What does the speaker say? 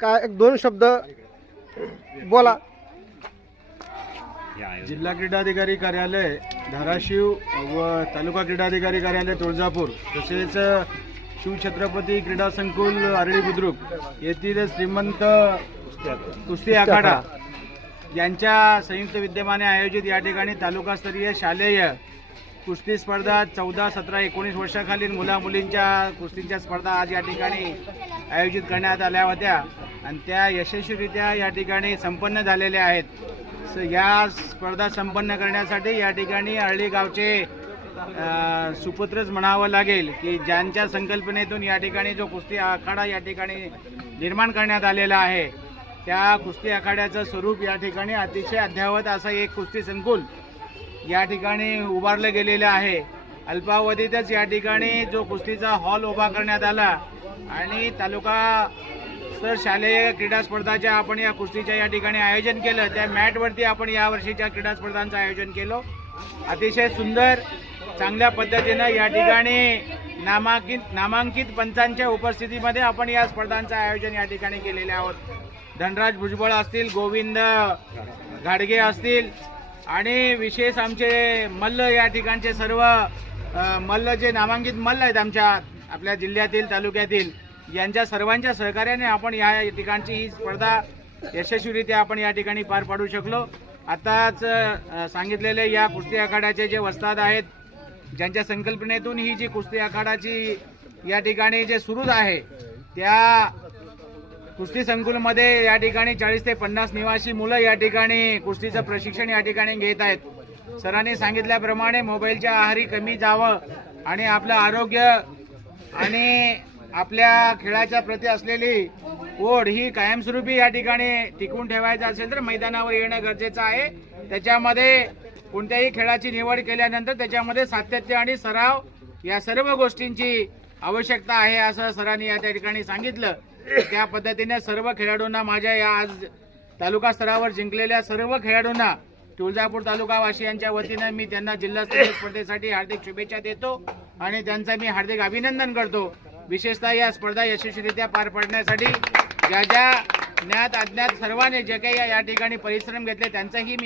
काय एक दोन शब्द बोला। जिल्हा क्रीडाधिकारी कार्यालय धाराशिव व तालुका क्रीडाधिकारी कार्यालय तुळजापूर तसेच शिवछत्रपती क्रीडा संकुल आरळी बुद्रुक येथील श्रीमंत कुस्ती आखाडा यांच्या संयुक्त विद्यमाने आयोजित या ठिकाणी तालुकास्तरीय शालेय कुस्ती स्पर्धा 14, 17, 19 वर्षाखालील मुला मुलींच्या कुस्तीच्या स्पर्धा आज या ठिकाणी आयोजित करण्यात आल्या होत्या आणि त्या यशस्वीरित्या या ठिकाणी संपन्न झालेल्या आहेत। या स्पर्धा संपन्न करण्यासाठी या ठिकाणी आरळी गावचे सुपुत्रच म्हणावं लागेल की ज्यांच्या संकल्पनेतून या ठिकाणी जो कुस्ती आखाडा या ठिकाणी निर्माण करण्यात आलेला आहे त्या कुस्ती आखाड्याचं स्वरूप या ठिकाणी अतिशय अद्ययावत असं एक कुस्ती संकुल या ठिकाणी उभारलं गेलेलं आहे। अल्पावधीतच या ठिकाणी जो कुस्तीचा हॉल उभा करण्यात आला आणि तालुका स्तर शालेय क्रीडा स्पर्धाच्या आपण या कुस्तीच्या या ठिकाणी आयोजन केलं। त्या मॅटवरती आपण या वर्षीच्या क्रीडा स्पर्धांचं आयोजन केलं। अतिशय सुंदर चांगल्या पद्धतीनं या ठिकाणी नामांकित पंचांच्या उपस्थितीमध्ये आपण या स्पर्धांचं आयोजन या ठिकाणी केलेले आहोत। धनराज भुजबळ असतील, गोविंद घाडगे असतील आणि विशेष आमचे मल्ल या ठिकाणचे सर्व मल्ल जे नामांकित मल्ल आहेत आपल्या जिल्ह्यातील तालुक्यातील यांच्या सर्वांच्या सहकार्याने आपण या ठिकाणची ही स्पर्धा यशस्वीरित्या आपण या ठिकाणी पार पाडू शकलो। आताच सांगितलेले या कुस्ती आखाड्याचे जे वस्ताद आहेत ज्यांच्या संकल्पनेतून ही जी कुस्ती आखाडाची या ठिकाणी जे सुरू आहे त्या कुस्ती संकुलमध्ये या ठिकाणी 40 ते 50 निवासी मुलं या ठिकाणी कुस्तीचं प्रशिक्षण या ठिकाणी घेत आहेत। सरांनी सांगितल्याप्रमाणे मोबाईलच्या आहारी कमी जावं आणि आपलं आरोग्य आणि आपल्या खेळाच्या प्रती असलेली ओढ ही कायमस्वरूपी या ठिकाणी टिकवून ठेवायचं असेल तर मैदानावर येणं गरजेचं आहे। त्याच्यामध्ये कोणत्याही खेळाची निवड केल्यानंतर त्याच्यामध्ये सातत्य आणि सराव या सर्व गोष्टींची आवश्यकता आहे असं सरांनी या ठिकाणी सांगितलं। त्या पद्धतीने सर्व खेळाडूंना माझ्या या आज तालुका स्तरावर जिंकलेल्या सर्व खेळाडूंना तुळजापूर तालुकावासियांच्या वतीनं मी त्यांना जिल्हास्तरीय स्पर्धेसाठी हार्दिक शुभेच्छा देतो आणि त्यांचं मी हार्दिक अभिनंदन करतो। विशेषतः या स्पर्धा यशस्वीरित्या पार पाडण्यासाठी ज्या ज्या ज्ञात अज्ञात सर्वांनी जे काही या ठिकाणी परिश्रम घेतले त्यांचंही मी